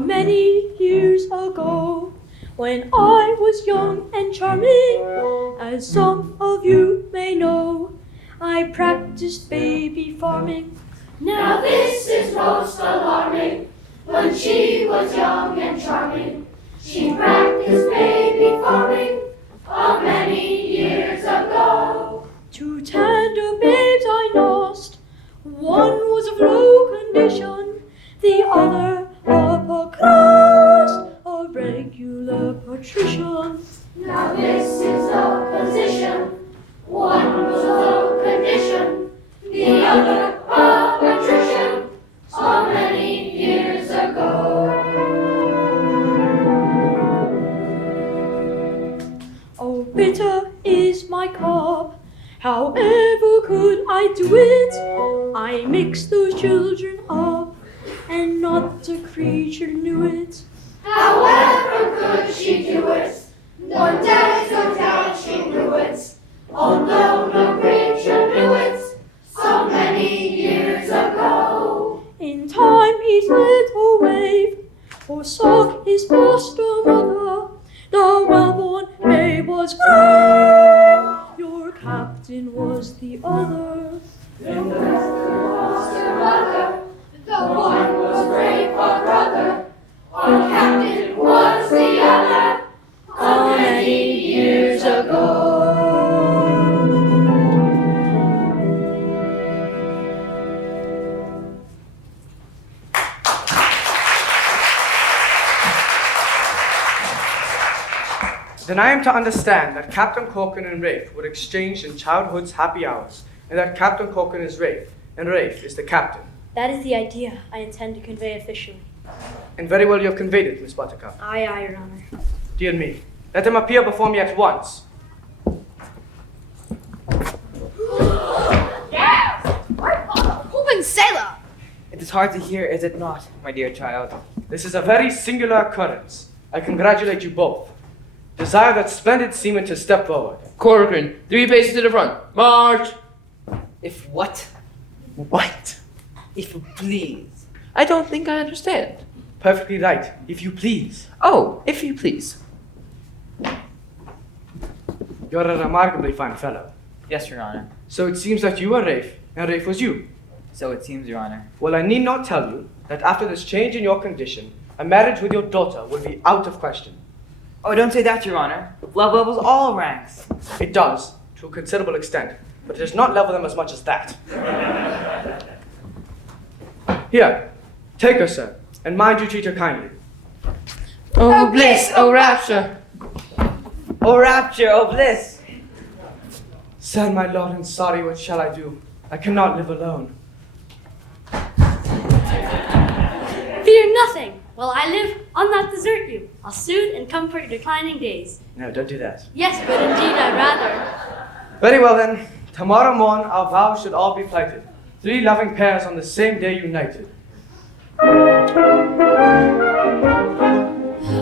Many years ago, when I was young and charming, as some of you may know, I practiced baby farming. Now this is most alarming. When she was young and charming, she practiced baby farming many years ago. 2 tender babes I nursed. One was of low condition, the other of a crust, a regular patrician. Now this is the position. One was low condition, the other a patrician, so many years ago. Oh, bitter is my cup. However could I do it? I mixed those children up, and not a creature knew it. However could she do it? No doubt she knew it. Although no creature knew it, so many years ago. In time each little wave forsook his foster mother. The well-born babe was brave. Your captain was the other. In the foster mother, the one was brave, our brother. Our captain was the other. How many years ago? Then I am to understand that Captain Corcoran and Rafe were exchanged in childhood's happy hours, and that Captain Corcoran is Rafe, and Rafe is the captain. That is the idea I intend to convey officially. And very well you have conveyed it, Miss Buttercup. Aye, aye, Your Honor. Dear me, let him appear before me at once. Woman sailor! It is hard to hear, is it not, my dear child? This is a very singular occurrence. I congratulate you both. Desire that splendid seaman to step forward. Corcoran, 3 paces to the front. March! If what? What? If you please. I don't think I understand. Perfectly right, if you please. Oh, if you please. You're a remarkably fine fellow. Yes, Your Honor. So it seems that you were Rafe, and Rafe was you. So it seems, Your Honor. Well, I need not tell you that after this change in your condition, a marriage with your daughter will be out of question. Oh, don't say that, Your Honor. Love levels all ranks. It does, to a considerable extent, but it does not level them as much as that. Here, take her, sir, and mind you treat her kindly. Oh bliss, oh rapture. Oh rapture, oh bliss. Sad my lord and sorry, what shall I do? I cannot live alone. Fear nothing. While I live, I'll not desert you. I'll soothe and comfort your declining days. No, don't do that. Yes, but indeed I'd rather. Very well then. Tomorrow morn our vows should all be plighted. 3 loving pairs on the same day united.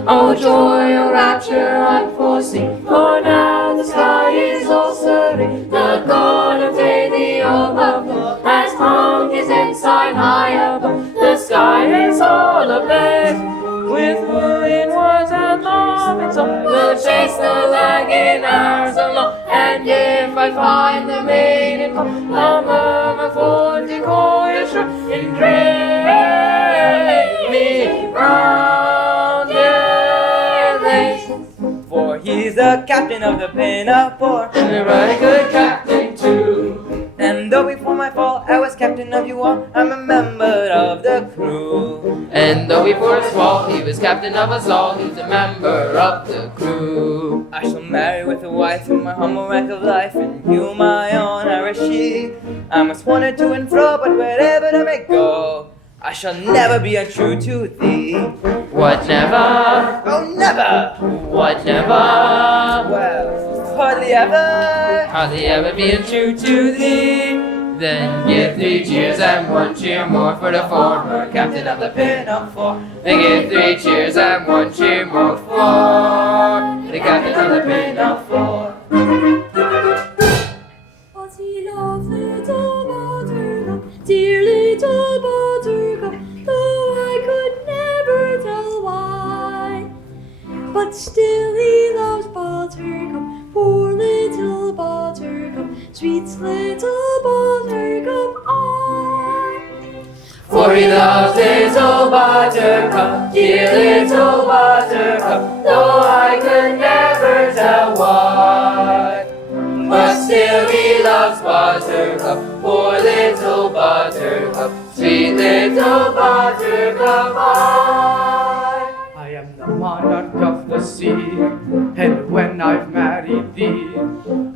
Oh joy, oh rapture unforeseen, for now the sky is all serene. The God of day, the all above, has hung his ensign high above. The sky is all ablaze with wooing words and love and song. We'll chase the lagging hours along, and if I find the maiden come, I'll murmur for decoy sure in dreamy round For he's the captain of the Pinafore, and a right good captain too. and though before my fall I was captain of you all, I'm a member of the crew. And though before his fall he was captain of us all, he's a member of the crew. I shall marry with a wife in my humble rank of life, and you my own Arashi. I must wander to and fro, but wherever I may go, I shall never be untrue to thee. What never? Oh, never! What never? Well, hardly ever. Hardly ever be untrue to thee. Then give 3 cheers and 1 cheer more for the former captain of the Pinafore. Then give 3 cheers and 1 cheer more for the captain of the Pinafore. But he loves little buttercup, dear little buttercup, though I could never tell why. But still he loves buttercup, poor little buttercup, sweet little buttercup I. For he loves little buttercup, dear little buttercup, though I could never tell why. But still he loves buttercup, poor little buttercup, sweet little buttercup I am the monarch of the sea, and when I've married thee,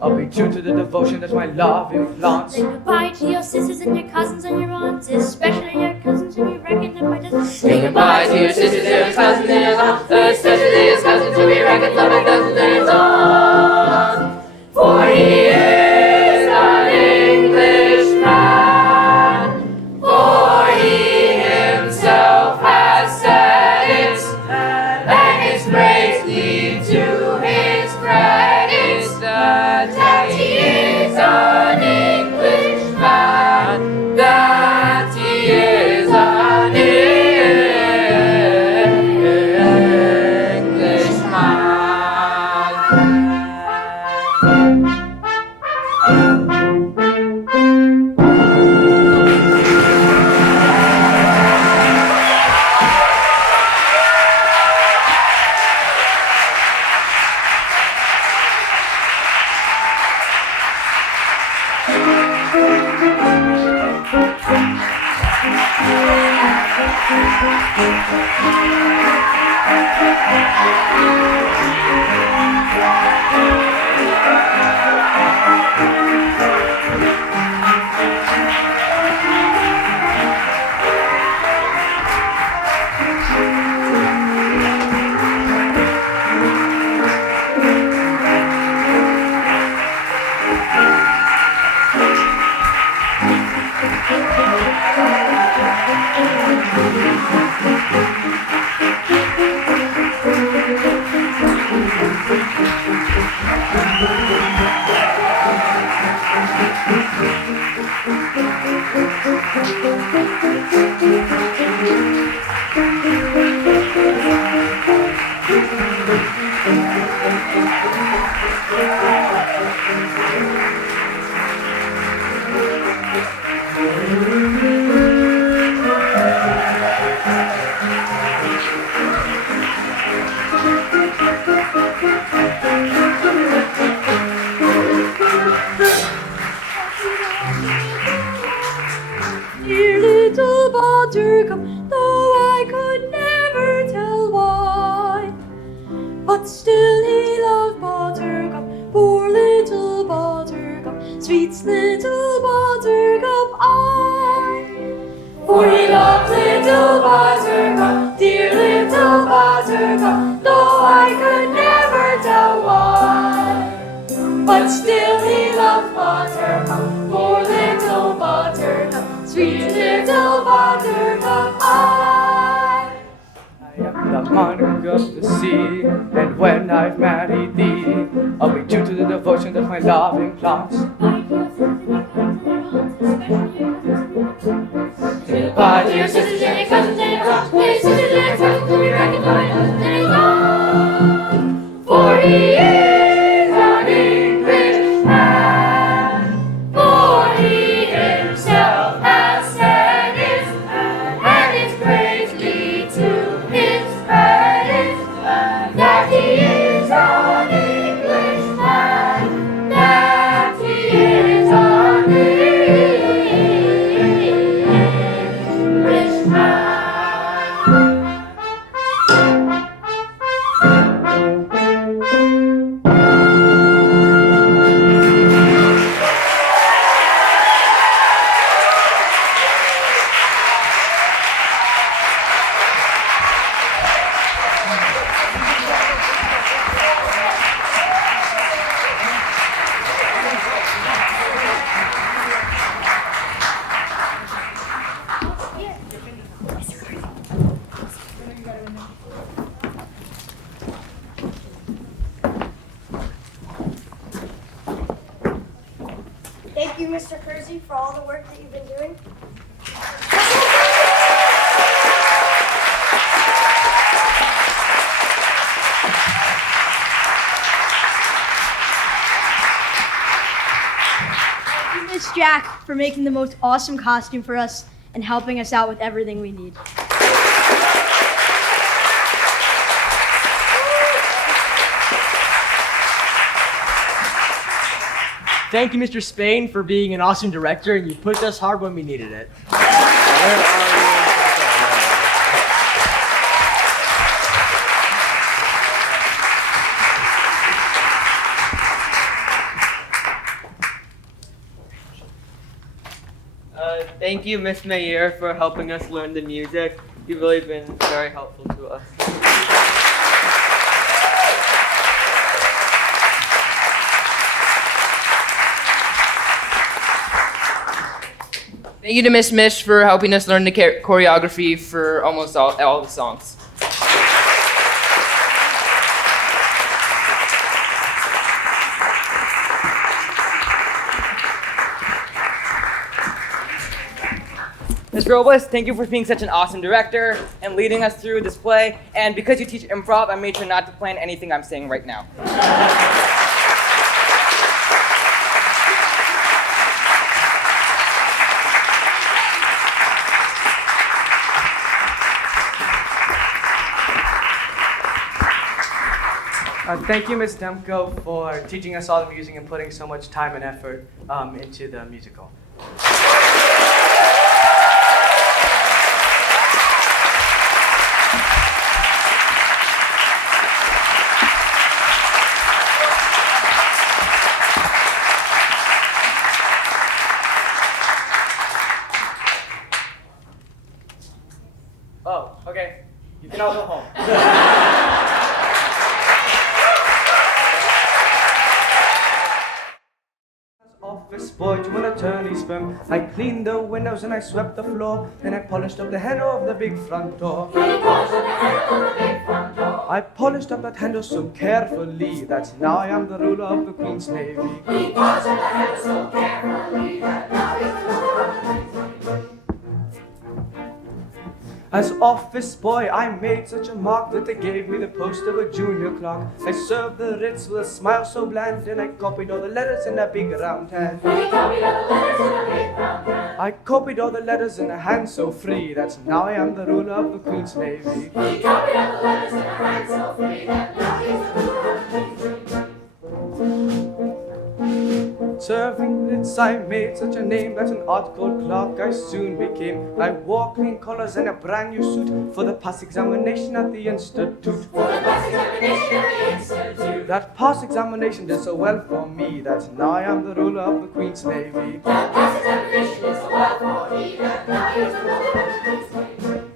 I'll be true to the devotion that my love inflaunts. Say goodbye to your sisters and your cousins and your aunts, especially your cousins who we reckon them by dozens. Say goodbye to your sisters, your cousins, and your aunts, especially his cousins who we reckon them by dozens and his aunts. For he is an Englishman, for he himself has said it, and his praise lead to his credit, that he is an Englishman, that he is an Englishman. Buttercup, though I could never tell why. But still he loved Buttercup, poor little Buttercup, sweet little Buttercup I. For he loved little Buttercup, dear little Buttercup, though I could never tell why. But still he loved Buttercup, poor little Buttercup, sweet little Buttercup I. I am the monarch of the sea, and when I've married thee, I'll be true to the devotion that my loving plants. Dear sisters and your cousins and your aunts, dear sisters and your cousins will be reckoned by us, and he's on. For he is an Englishman, for he himself has said it, and it's greatly to his credit that he is an Englishman, that he is an Thank you, Mr. Kersey, for all the work that you've been doing. Thank you, Miss Jack, for making the most awesome costume for us and helping us out with everything we need. Thank you, Mr. Spain, for being an awesome director, and you pushed us hard when we needed it. Thank you, Miss Mayer, for helping us learn the music. You've really been very helpful to us. Thank you to Miss Mish for helping us learn the choreography for almost all the songs. Ms. Robles, thank you for being such an awesome director and leading us through this play. And because you teach improv, I made sure not to plan anything I'm saying right now. Thank you, Ms. Demko, for teaching us all the music and putting so much time and effort into the musical. Oh, okay. You can all go home. Office boy to an attorney's firm. I cleaned the windows and I swept the floor. Then I polished up the handle of the big front door. I polished up that handle so carefully that now I am the ruler of the Queen's Navy. He polished up the handle so carefully that now he's the ruler of the Queen's Navy. As office boy, I made such a mark that they gave me the post of a junior clerk. I served the writs with a smile so bland, and I copied all the letters in a big round hand. I copied all the letters in a hand so free that now I am the ruler of the Queen's Navy. He copied all the letters in a hand so free that now he's the ruler of the Queen's Navy. serving writs I made such a name that an art called clerk I soon became. I wore clean collars and a brand new suit for the pass examination at the institute. That pass examination did so well for me that now I am the ruler of the Queen's Navy. That pass examination did so well for me that now I am the ruler of the Queen's Navy.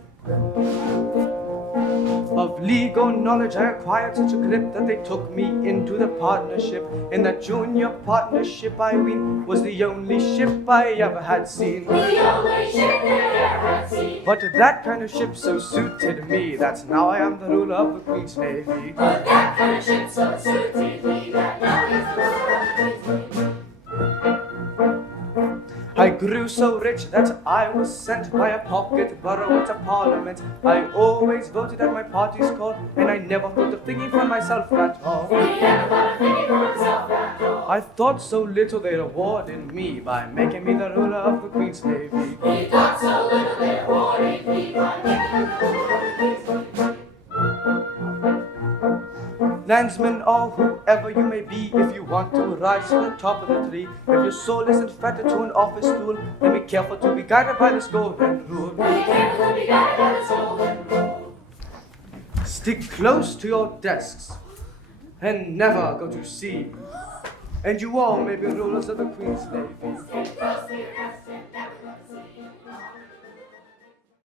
Of legal knowledge I acquired such a grip that they took me into the partnership. In that junior partnership I ween was the only ship I ever had seen. The only ship that I ever had seen. But that kind of ship so suited me that now I am the ruler of the Queen's Navy. But that kind of ship so suited me that now I am the ruler of the Queen's Navy. I grew so rich that I was sent by a pocket borough to Parliament. I always voted at my party's call, and I never thought of thinking for myself at all. I thought so little they rewarded me by making me the ruler of the Queen's Navy. He thought so little they rewarded me by making me the ruler of the Queen's Navy. Landsmen or whoever you may be, if you want to rise to the top of the tree, if your soul isn't fettered to an office stool, then be careful to be guided by this golden rule. Be careful to be guided by this golden rule. Stick close to your desks and never go to sea, and you all may be rulers of the Queen's Navy. Stick close to your desks and never go to sea.